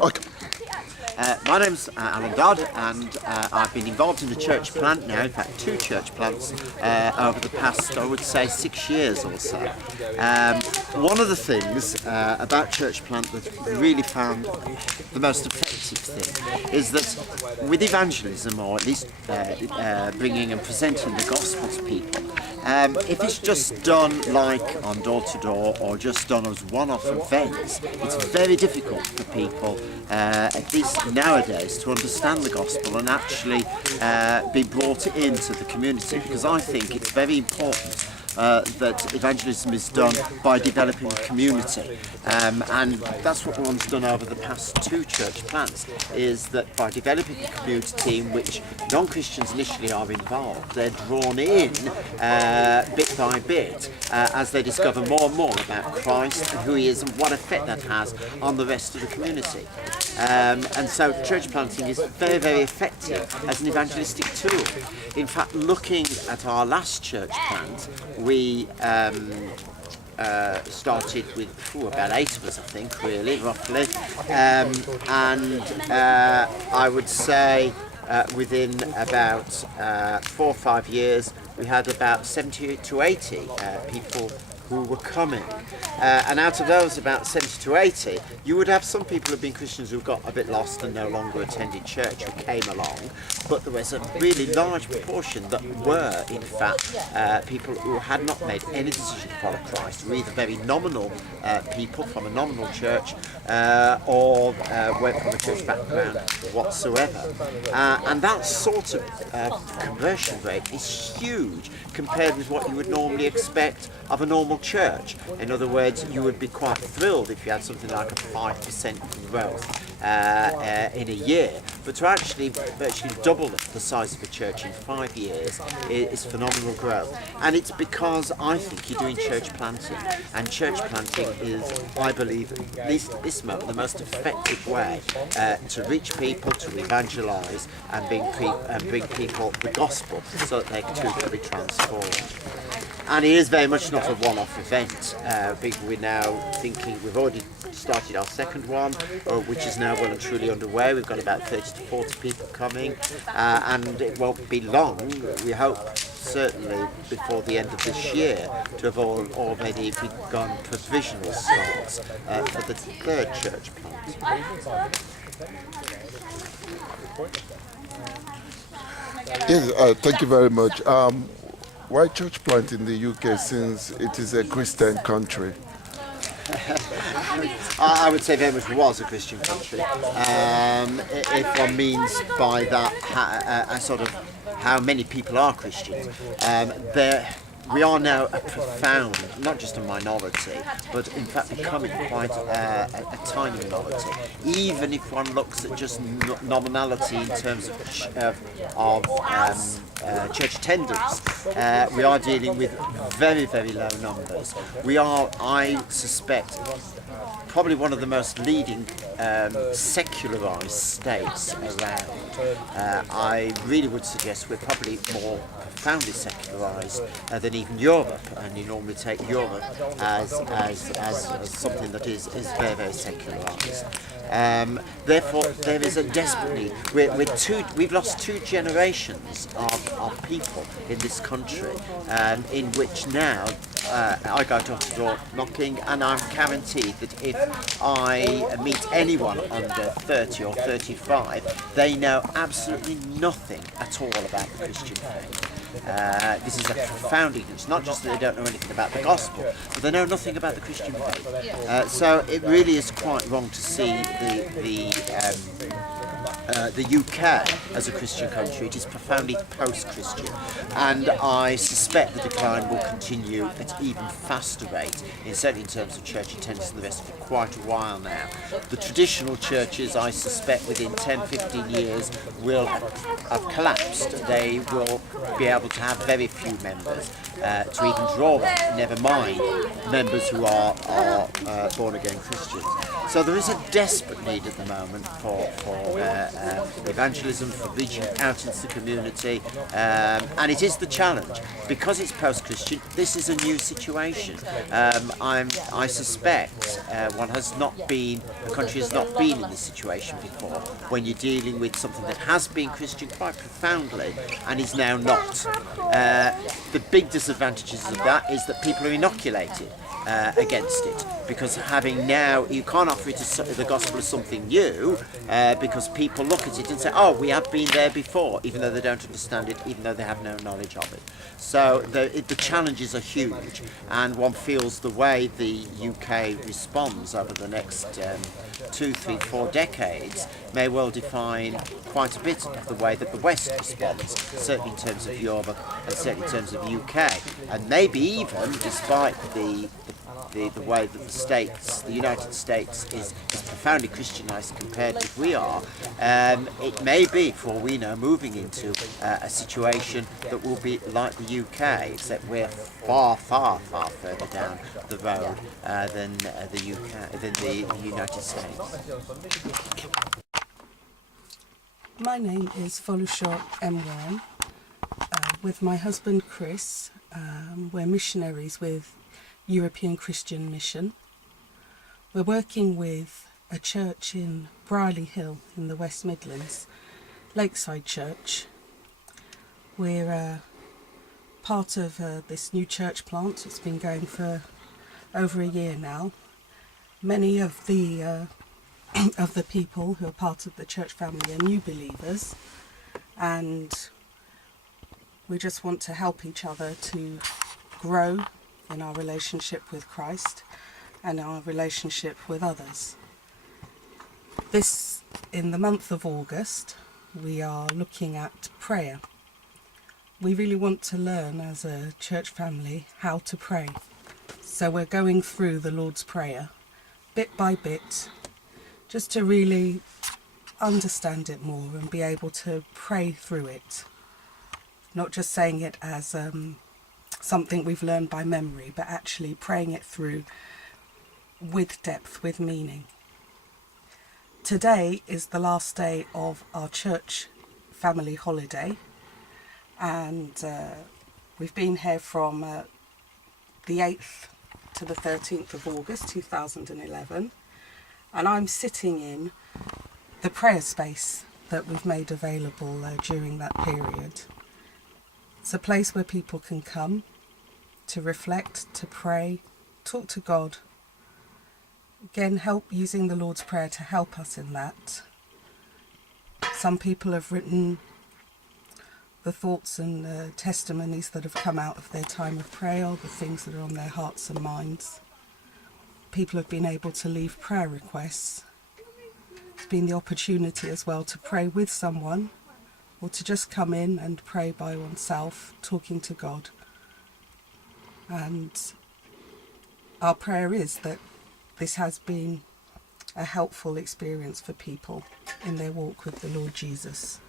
Okay. My name's Alan Dodd, and I've been involved in a church plant now, in fact 2 church plants, over the past, I would say, 6 years or so. One of the things about church plant that really found the most effective thing is that with evangelism, or at least bringing and presenting the gospel to people, if it's just done like on door to door or just done as one-off events, it's very difficult for people, at least nowadays, to understand the gospel and actually be brought into the community, because I think it's very important that evangelism is done by developing a community, and that's what one's done over the past 2 church plants, is that by developing a community in which non-Christians initially are involved, they're drawn in bit by bit as they discover more and more about Christ and who he is and what effect that has on the rest of the community. And so church planting is very, very effective as an evangelistic tool. In fact, looking at our last church plant, we started with about 8 of us, I think, really, roughly. And I would say within about 4 or 5 years, we had about 70 to 80 people who were coming. And out of those about 70 to 80, you would have some people who've been Christians who got a bit lost and no longer attended church who came along, but there was a really large proportion that were, in fact, people who had not made any decision to follow Christ, were either very nominal people from a nominal church or went from a church background whatsoever. And that sort of conversion rate is huge compared with what you would normally expect of a normal church. In other words, you would be quite thrilled if you had something like a 5% growth in a year, but to actually virtually double the size of a church in 5 years is phenomenal growth. And it's because I think you're doing church planting, and church planting is, I believe, at least at this moment, the most effective way to reach people, to evangelise and bring people the gospel so that they too can be transformed. And it is very much not a one-off event. We're now thinking, we've already started our second one, which is now well and truly underway. We've got about 30 to 40 people coming, and it won't be long. We hope certainly before the end of this year to have already begun provisional starts for the 3rd church plant. Yes, thank you very much. Why church plant in the UK, since it is a Christian country? I would say very much was a Christian country. If one means by that a sort of how many people are Christians. We are now a profound, not just a minority, but in fact becoming quite a tiny minority. Even if one looks at just nominality in terms of church attendance, we are dealing with very, very low numbers. We are, I suspect, probably one of the most leading secularised states around. I really would suggest we're probably more profoundly secularised than even Europe, and you normally take Europe as something that is very, very secularised. Therefore, there is a desperate need. We've lost 2 generations of people in this country, in which now I go door to door knocking, and I'm guaranteed that if I meet anyone under 30 or 35, they know absolutely nothing at all about the Christian faith. This is a profound ignorance, not just that they don't know anything about the gospel, but they know nothing about the Christian faith. So it really is quite wrong to see the UK as a Christian country. It is profoundly post-Christian, and I suspect the decline will continue at even faster rate, certainly in terms of church attendance and the rest, for quite a while now. The traditional churches, I suspect, within 10-15 years will have collapsed. They will be able to have very few members to even draw them, never mind members who are born-again Christians. So there is a desperate need at the moment for evangelism, for reaching out into the community, and it is the challenge. Because it's post-Christian, this is a new situation. I suspect the country has not been in this situation before, when you're dealing with something that has been Christian quite profoundly and is now not. The big disadvantages of that is that people are inoculated against it, because you can't offer it as the gospel as something new, because people look at it and say, oh, we have been there before, even though they don't understand it, even though they have no knowledge of it. So the challenges are huge, and one feels the way the UK responds over the next 2, 3, 4 decades may well define quite a bit of the way that the West responds, certainly in terms of Europe and certainly in terms of UK, and maybe even despite the way that the United States is profoundly Christianized compared with we are, it may be, for all we know, moving into a situation that will be like the UK, except we're far, far, far further down the road than the United States. My name is Folusho Mwan. With my husband Chris, we're missionaries with European Christian Mission. We're working with a church in Brierley Hill in the West Midlands, Lakeside Church. We're part of this new church plant. It's been going for over a year now. Many of the people who are part of the church family are new believers, and we just want to help each other to grow in our relationship with Christ and our relationship with others. In the month of August, we are looking at prayer. We really want to learn as a church family how to pray. So we're going through the Lord's Prayer bit by bit, just to really understand it more and be able to pray through it. Not just saying it as something we've learned by memory, but actually praying it through with depth, with meaning. Today is the last day of our church family holiday, and we've been here from the 8th to the 13th of August 2011, and I'm sitting in the prayer space that we've made available during that period. It's a place where people can come to reflect, to pray, talk to God. Again, help using the Lord's Prayer to help us in that. Some people have written the thoughts and testimonies that have come out of their time of prayer, the things that are on their hearts and minds. People have been able to leave prayer requests. It's been the opportunity as well to pray with someone, or to just come in and pray by oneself, talking to God. And our prayer is that this has been a helpful experience for people in their walk with the Lord Jesus.